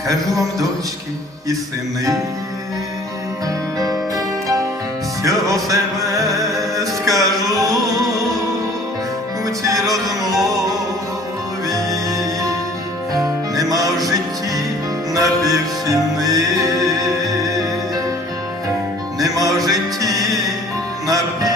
Скажу вам, дочки і сини, всього себе скажу у цій розмові, нема в житті напівціни, нема в житті напівлюбові.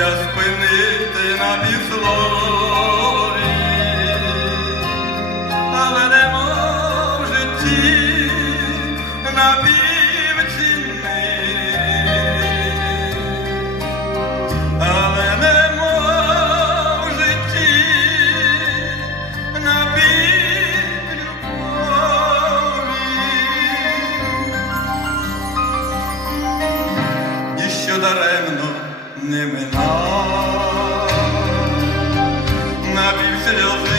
Життя спинити на півслові, але нема в житті на півціни. Але нема в житті на любові. І що даремно не мина,